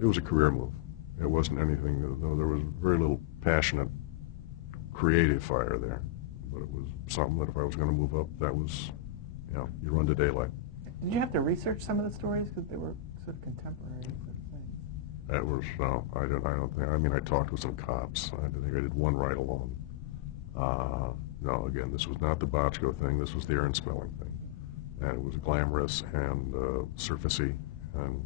it was a career move. It wasn't anything, there was very little passionate, creative fire there. But it was something that if I was going to move up, that was, you know, you run to daylight. Did you have to research some of the stories because they were sort of contemporary sort of things? That was, I don't think, I mean, I talked with some cops. I think I did one ride-along. No, again, this was not the Bochco thing. This was the Aaron Spelling thing. And it was glamorous and surfacey, and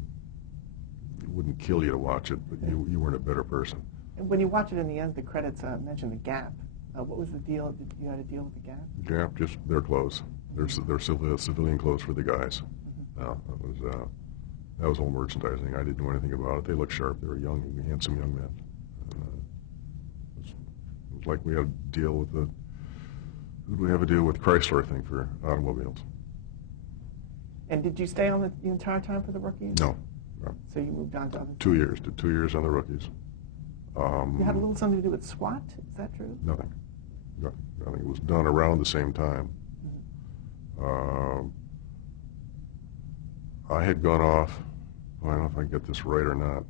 it wouldn't kill you to watch it, but you weren't a better person. And when you watch it in the end, the credits mention the Gap. What was the deal? Did you had to deal with the Gap? Gap, just their clothes. Their civilian clothes for the guys. That was all merchandising. I didn't know anything about it. They looked sharp. They were young, handsome young men. It was like we had to deal with the. Who did we have to deal with Chrysler thing for automobiles? And did you stay on the entire time for the Rookies? No. So you moved on to other. 2 years. Did 2 years on the Rookies. You had a little something to do with SWAT. Is that true? Nothing. Nothing. It was done around the same time. I had gone off. I don't know if I get this right or not.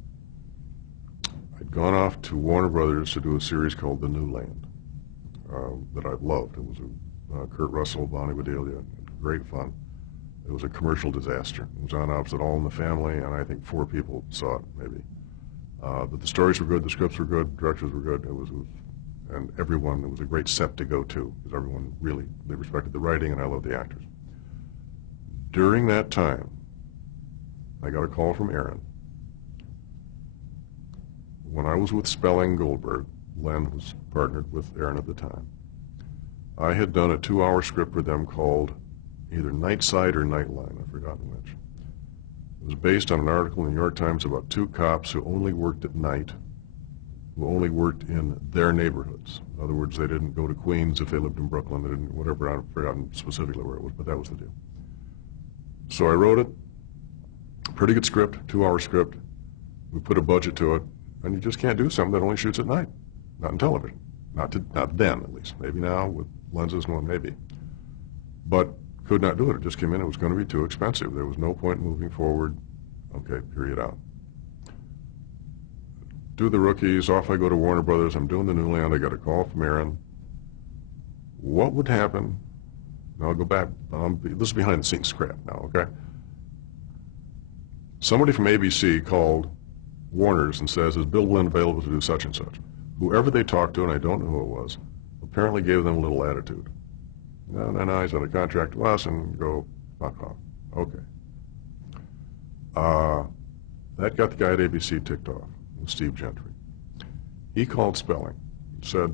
I'd gone off to Warner Brothers to do a series called The New Land that I loved. It was Kurt Russell, Bonnie Bedelia, great fun. It was a commercial disaster. It was on opposite All in the Family, and I think 4 people saw it, maybe. But the stories were good, the scripts were good, directors were good. And everyone, it was a great set to go to, because everyone really, they respected the writing, and I loved the actors. During that time, I got a call from Aaron. When I was with Spelling Goldberg, Len was partnered with Aaron at the time, I had done a 2-hour script for them called either Nightside or Nightline, I've forgotten which. It was based on an article in the New York Times about 2 cops who only worked at night, who only worked in their neighborhoods. In other words, they didn't go to Queens if they lived in Brooklyn, they didn't, whatever, I've forgotten specifically where it was, but that was the deal. So I wrote it, pretty good script, 2-hour script. We put a budget to it, and you just can't do something that only shoots at night. Not in television. Not then, at least. Maybe now with lenses, well, maybe. But could not do it. It just came in. It was going to be too expensive. There was no point in moving forward. Okay, period out. Do the Rookies. Off I go to Warner Brothers. I'm doing The New Land. I got a call from Aaron. What would happen? Now I'll go back. This is behind the scenes crap now, okay? Somebody from ABC called Warner's and says, is Bill Blinn available to do such and such? Whoever they talked to, and I don't know who it was, apparently gave them a little attitude. No, he's on a contract to us, and go, fuck off. Okay. That got the guy at ABC ticked off, Steve Gentry. He called Spelling, said,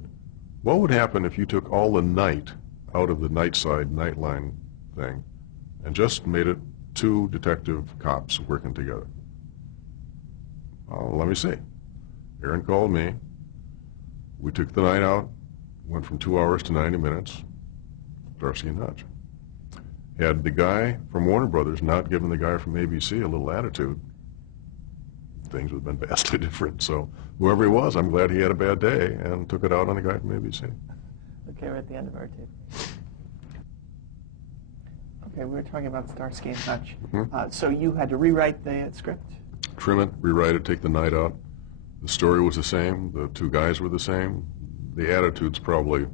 what would happen if you took all the night out of the Nightside, Nightline thing, and just made it 2 detective cops working together? Let me see. Aaron called me. We took the night out, went from 2 hours to 90 minutes, Starsky and Hutch. Had the guy from Warner Brothers not given the guy from ABC a little attitude, things would have been vastly different. So whoever he was, I'm glad he had a bad day and took it out on the guy from ABC. Okay, we're at the end of our tape. Okay, we were talking about Starsky and Hutch. So you had to rewrite the script? Trim it, rewrite it, take the night out. The story was the same. The 2 guys were the same. The attitudes probably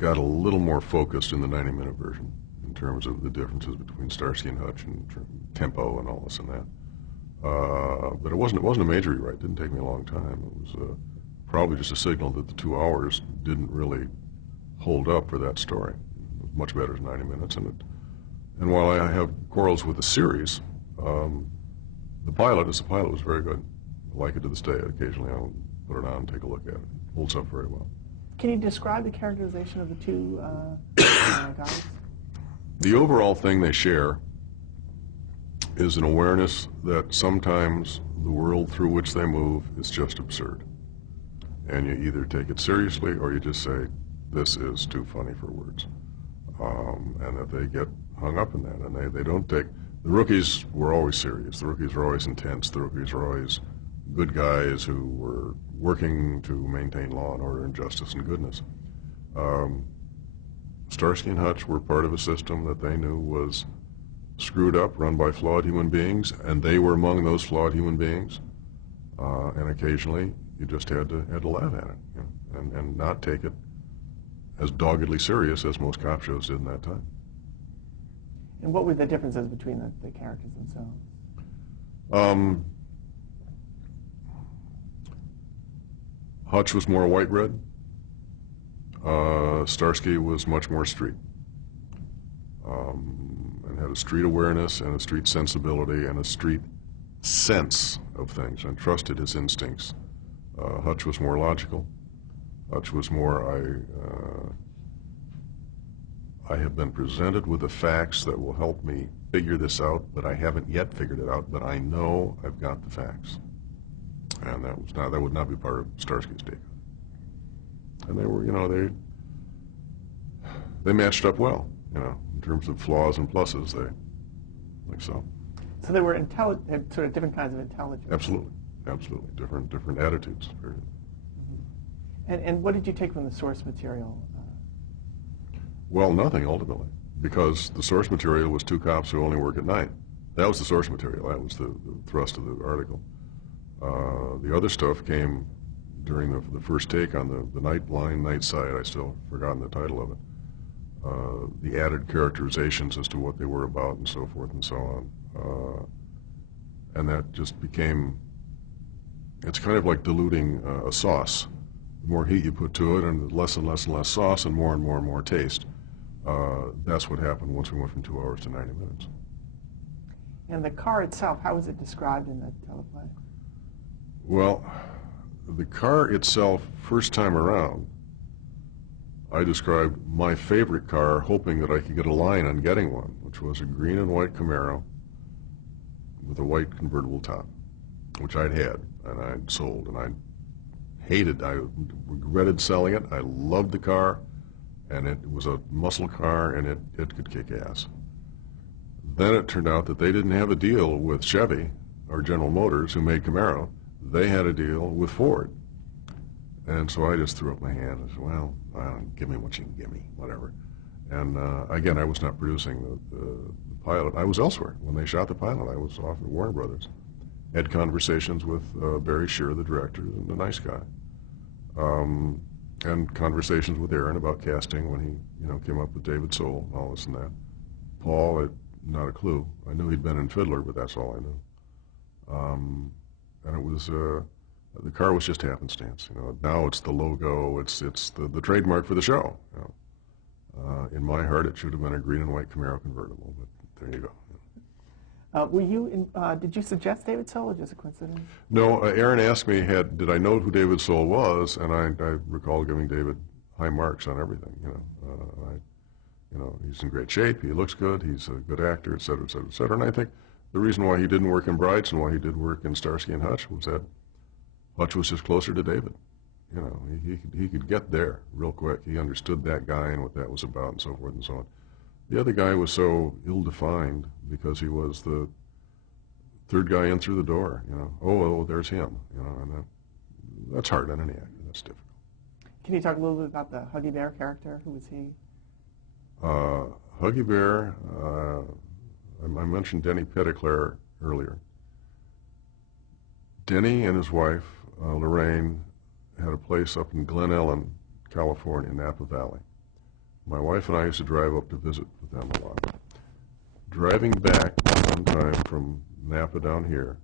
got a little more focused in the 90-minute version in terms of the differences between Starsky and Hutch and tempo and all this and that. But it wasn't a major rewrite. It didn't take me a long time. It was probably just a signal that the 2 hours didn't really hold up for that story. It was much better as 90 minutes. And while I have quarrels with the series, the pilot was very good. I like it to this day. Occasionally I'll put it on and take a look at it. It holds up very well. Can you describe the characterization of the 2 guys? The overall thing they share is an awareness that sometimes the world through which they move is just absurd. And you either take it seriously or you just say, this is too funny for words. And that they get hung up in that. And they don't take... The Rookies were always serious. The Rookies were always intense. The Rookies were always good guys who were working to maintain law and order and justice and goodness. Starsky and Hutch were part of a system that they knew was screwed up, run by flawed human beings, and they were among those flawed human beings. And occasionally, you just had to laugh at it, you know, and not take it as doggedly serious as most cop shows did in that time. And what were the differences between the characters themselves? Hutch was more white bread. Starsky was much more street, and had a street awareness and a street sensibility and a street sense of things, and trusted his instincts. Hutch was more logical. Hutch was more, I have been presented with the facts that will help me figure this out, but I haven't yet figured it out, but I know I've got the facts. And that would not be part of Starsky's take. And they were, you know, they matched up well, you know, in terms of flaws and pluses, they, like so. So they were sort of different kinds of intelligence. Absolutely, absolutely, different attitudes. And what did you take from the source material? Well, nothing, ultimately, because the source material was two cops who only work at night. That was the source material. That was the thrust of the article. The other stuff came during the first take on the night line, night side. I still forgotten the title of it. The added characterizations as to what they were about and so forth and so on. And that just became, it's kind of like diluting a sauce. The more heat you put to it, and less and less and less sauce, and more taste. That's what happened once we went from 2 hours to 90 minutes. And the car itself, how was it described in the teleplay? Well, the car itself, first time around, I described my favorite car, hoping that I could get a line on getting one, which was a green and white Camaro with a white convertible top, which I'd had and I'd sold, and I regretted selling it. I loved the car, and it was a muscle car, and it could kick ass. Then it turned out that they didn't have a deal with Chevy or General Motors, who made Camaro. They had a deal with Ford. And so I just threw up my hand and said, well, give me what you can give me, whatever. And again, I was not producing the pilot. I was elsewhere. When they shot the pilot, I was off at Warner Brothers. Had conversations with Barry Shear, the director, and a nice guy. And conversations with Aaron about casting when he, you know, came up with David Soul and all this and that. Paul, not a clue. I knew he'd been in Fiddler, but that's all I knew. And it was, the car was just happenstance. You know, now it's the logo, it's the trademark for the show. You know. In my heart, it should have been a green and white Camaro convertible, but there you go. Did you suggest David Soul, or just a coincidence? No, Aaron asked me, did I know who David Soul was, and I recall giving David high marks on everything. You know, he's in great shape, he looks good, he's a good actor, et cetera, et cetera, et cetera. And I think the reason why he didn't work in Brights and why he did work in Starsky and Hutch was that Hutch was just closer to David. You know, he could get there real quick. He understood that guy and what that was about and so forth and so on. The other guy was so ill-defined because he was the third guy in through the door, you know. Oh, there's him, you know, and that's hard on any actor. That's difficult. Can you talk a little bit about the Huggy Bear character? Who was he? Huggy Bear, I mentioned Denny Petitclerc earlier. Denny and his wife, Lorraine, had a place up in Glen Ellen, California, Napa Valley. My wife and I used to drive up to visit with them a lot. Driving back one time from Napa down here,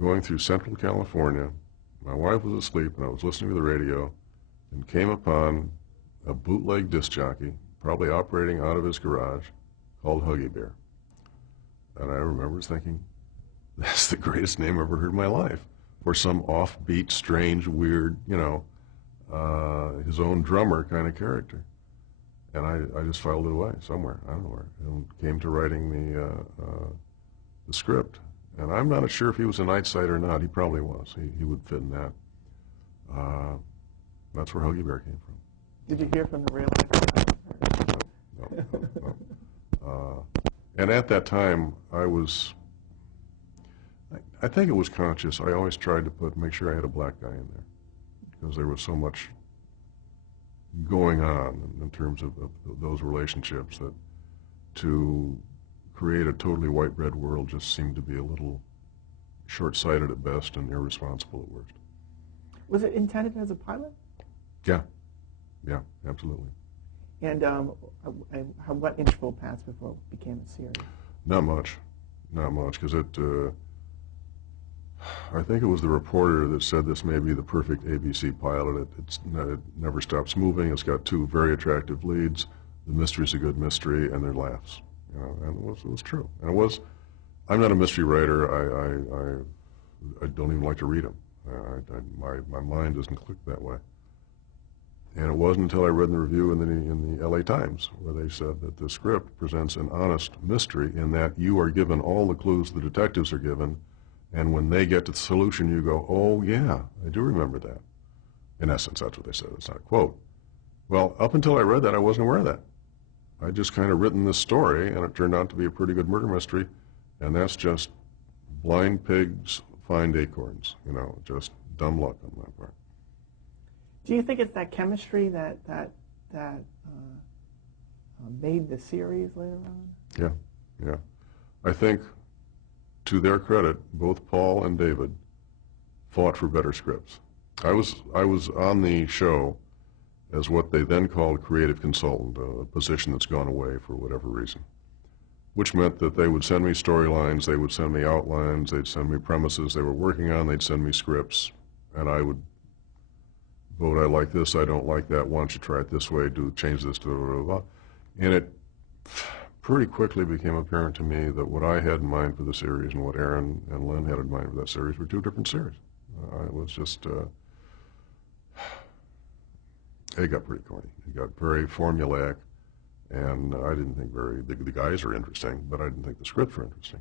going through Central California, my wife was asleep and I was listening to the radio and came upon a bootleg disc jockey, probably operating out of his garage, called Huggy Bear. And I remember thinking, that's the greatest name I've ever heard in my life, for some offbeat, strange, weird, you know, his own drummer kind of character. And I just filed it away somewhere, I don't know where, and came to writing the script. And I'm not sure if he was a night sight or not. He probably was. He would fit in that. That's where Huggy Bear came from. Did you hear from the real actor? No. And at that time, I think it was conscious. I always tried to make sure I had a black guy in there, because there was so much going on in terms of those relationships, that to create a totally white bread world just seemed to be a little short-sighted at best and irresponsible at worst. Was it intended as a pilot? Yeah, yeah, absolutely. And what interval passed before it became a series? Not much, because I think it was the reporter that said this may be the perfect ABC pilot. It never stops moving. It's got two very attractive leads. The mystery's a good mystery, and there are laughs. You know, and it was true. And it was. I'm not a mystery writer. I don't even like to read them. My mind doesn't click that way. And it wasn't until I read the review in the LA Times where they said that the script presents an honest mystery in that you are given all the clues the detectives are given, and when they get to the solution, you go, oh yeah, I do remember that. In essence, that's what they said. It's not a quote. Well, up until I read that, I wasn't aware of that. I just kind of written this story, and it turned out to be a pretty good murder mystery, and that's just blind pigs find acorns, you know, just dumb luck on my part. Do you think it's that chemistry that made the series later on? Yeah. I think, to their credit, both Paul and David fought for better scripts. I was on the show as what they then called creative consultant, a position that's gone away for whatever reason, which meant that they would send me storylines, they would send me outlines, they'd send me premises they were working on, they'd send me scripts, and I would vote, I like this, I don't like that, why don't you try it this way, change this, blah, blah, blah. And it pretty quickly became apparent to me that what I had in mind for the series and what Aaron and Lynn had in mind for that series were two different series. It was just, it got pretty corny. It got very formulaic, and I didn't think the guys are interesting, but I didn't think the scripts were interesting.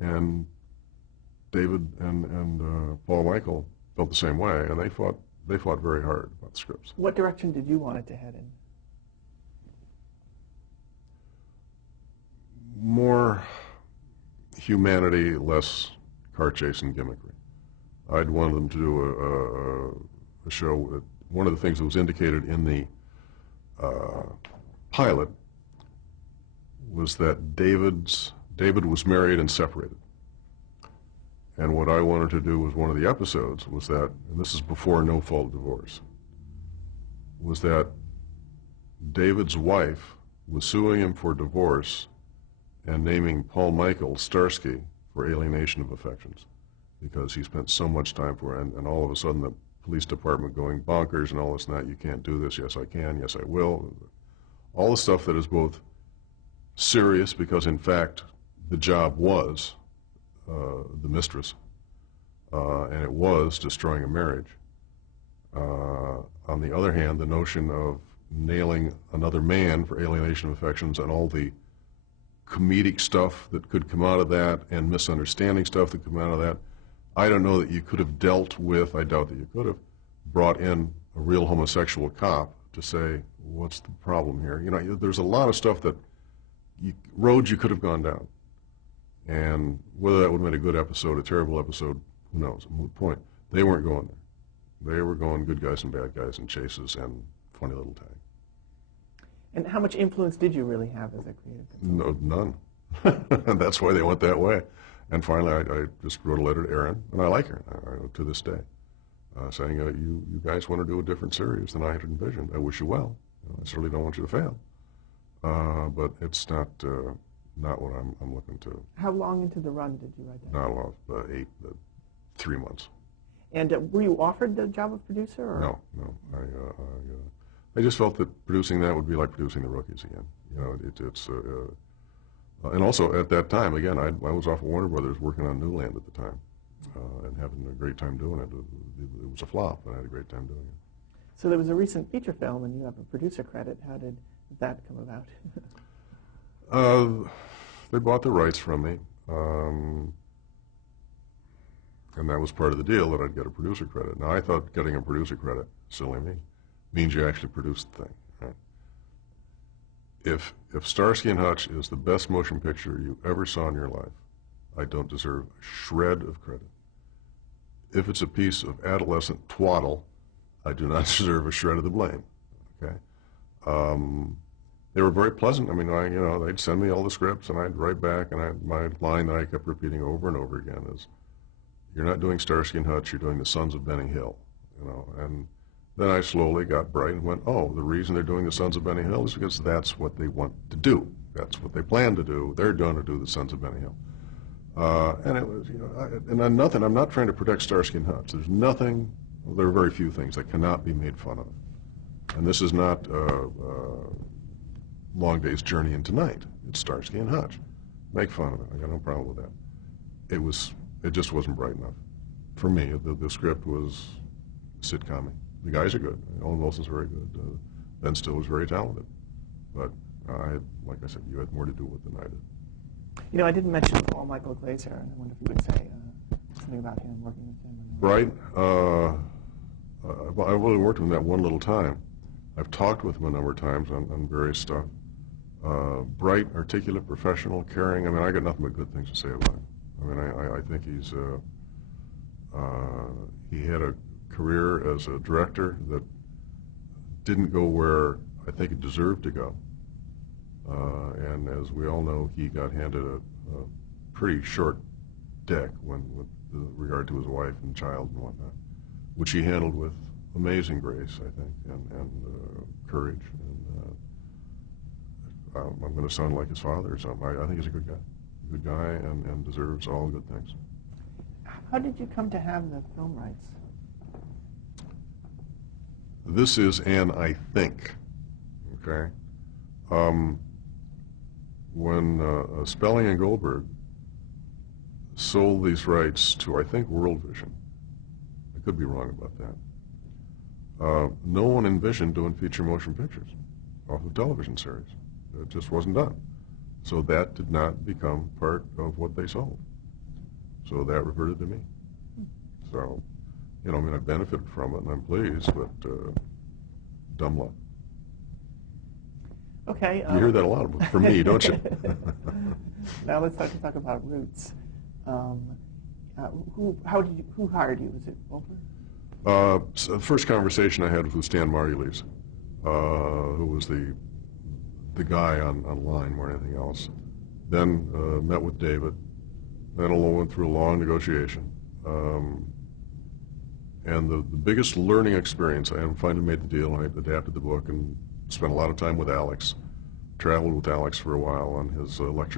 And David and Paul Michael felt the same way, and they fought very hard about the scripts. What direction did you want it to head in? More humanity, less car chase and gimmickry. I'd wanted them to do a show that, one of the things that was indicated in the pilot was that David was married and separated. And what I wanted to do was one of the episodes was that, and this is before no-fault divorce, was that David's wife was suing him for divorce and naming Paul Michael Starsky for alienation of affections because he spent so much time for her, and all of a sudden the police department going bonkers and all this and that, you can't do this, yes I can, yes I will. All the stuff that is both serious because in fact the job was the mistress, and it was destroying a marriage. On the other hand, the notion of nailing another man for alienation of affections and all the comedic stuff that could come out of that and misunderstanding stuff that could come out of that, I don't know that you could have dealt with, I doubt that you could have, brought in a real homosexual cop to say, what's the problem here? You know, there's a lot of stuff that, roads you could have gone down. And whether that would have made a good episode, a terrible episode, who knows, a moot point. They weren't going there. They were going good guys and bad guys and chases and funny little tag. And how much influence did you really have as a creative consultant? No, none. And that's why they went that way. And finally, I just wrote a letter to Aaron, and I like Aaron to this day, saying, you guys want to do a different series than I had envisioned. I wish you well. I certainly don't want you to fail. But it's not what I'm looking to. How long into the run did you write that? Not long, 3 months. And were you offered the job of producer? Or? No. I just felt that producing that would be like producing The Rookies again. You know, it's and also at that time, again, I was off of Warner Brothers working on Newland at the time, and having a great time doing it. It was a flop, but I had a great time doing it. So there was a recent feature film, and you have a producer credit. How did that come about? They bought the rights from me, and that was part of the deal, that I'd get a producer credit. Now, I thought getting a producer credit, silly me, means you actually produced the thing. Right? If Starsky and Hutch is the best motion picture you ever saw in your life, I don't deserve a shred of credit. If it's a piece of adolescent twaddle, I do not deserve a shred of the blame. Okay. they were very pleasant. I mean, they'd send me all the scripts, and I'd write back, and my line that I kept repeating over and over again is, "You're not doing Starsky and Hutch, you're doing the Sons of Benny Hill," And then I slowly got bright and went, oh, the reason they're doing the Sons of Benny Hill is because that's what they want to do. That's what they plan to do. They're going to do the Sons of Benny Hill. And it was, I'm not trying to protect Starsky and Hutch. There's nothing, there are very few things that cannot be made fun of. And this is not Long Day's Journey into Night. It's Starsky and Hutch. Make fun of it. I got no problem with that. It just wasn't bright enough. For me, the script was sitcom-y. The guys are good. Owen Wilson's very good. Ben Stiller's very talented. But like I said, you had more to do with it than I did. I didn't mention Paul Michael Glazer, and I wonder if you would say something about him, working with him. Bright. I've only worked with him that one little time. I've talked with him a number of times on various stuff. Bright, articulate, professional, caring. I mean, I got nothing but good things to say about him. I mean, I think he had a career as a director that didn't go where I think it deserved to go. And as we all know, he got handed a pretty short deck with regard to his wife and child and whatnot, which he handled with amazing grace, I think, and courage. And I'm going to sound like his father or something. I think he's a good guy, and deserves all good things. How did you come to have the film rights? This is an I think, okay? When Spelling and Goldberg sold these rights to, I think, World Vision, I could be wrong about that, no one envisioned doing feature motion pictures off of television series. It just wasn't done. So that did not become part of what they sold. So that reverted to me. So, I benefited from it, and I'm pleased, but dumb luck. Okay. You hear that a lot from me, don't you? Now let's talk about roots. Who hired you? Was it Oprah? So the first conversation I had was with Stan Margulies, who was the guy on line more than anything else. Then met with David. Then went through a long negotiation. And the biggest learning experience, I finally made the deal. I adapted the book and spent a lot of time with Alex. Traveled with Alex for a while on his lecture